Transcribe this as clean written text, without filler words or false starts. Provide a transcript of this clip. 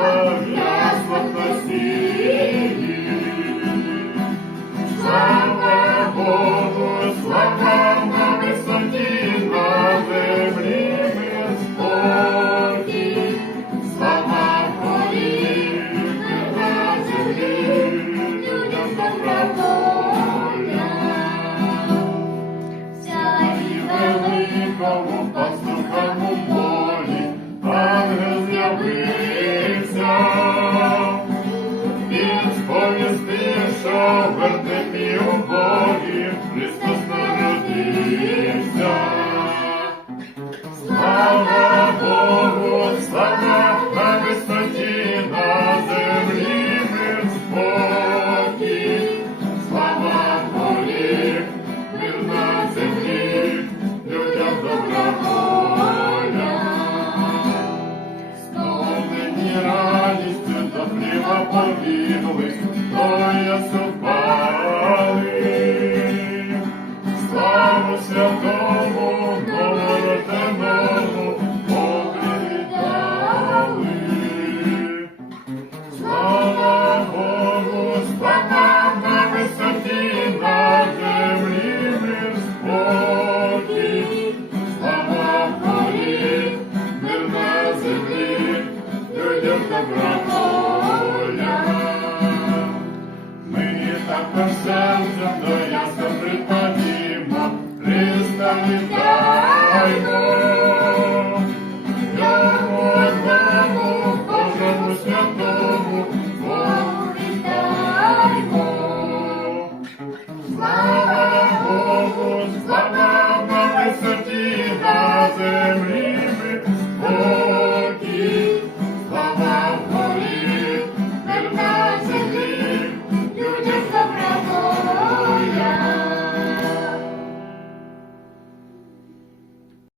світла ясно носії. Слава Богу, слава на висоті, на землі мир спокій. Слава горі, на землі, людям добра воля. Сяй великому пастухам у полі, ангел з'явився. Він сповістив, що в вертепі у Богі Христос народився. Слава Богу, слава на висоті, на землі мир спокій. Слава горі, мир на землі, людям добра воля. Сповнені радістю до хліба повінули, до ясу впали. Славу святому, новорожденому Богові дали. Слава Богу, слава на висоті, на землі мир спокій. Слава горі, мир на землі, людям добра воля. Ми також серцем до ясла припадімо, Христа вітаймо. Йому одному, Божому святому, Богу вітаймо. Слава Богу, слава на висоті, на землі